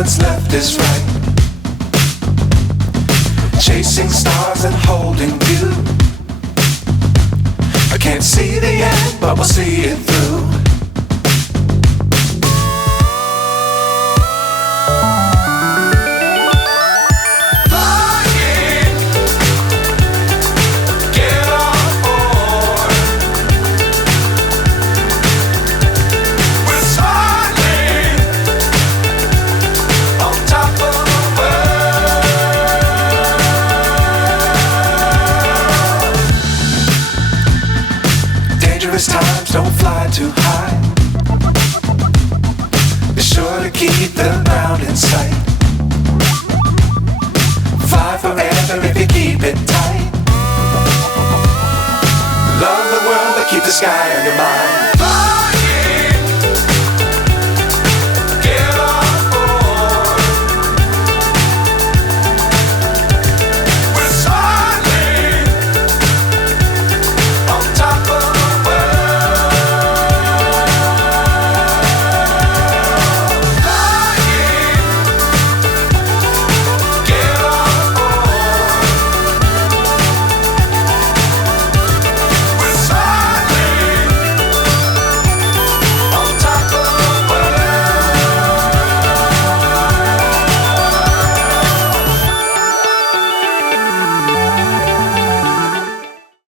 what's left is right. Chasing stars and holding you. I can't see the end, but we'll see it through. Times don't fly too high. Be sure to keep the ground in sight. Fly forever if you keep it tight. Love the world but keep the sky on your mind.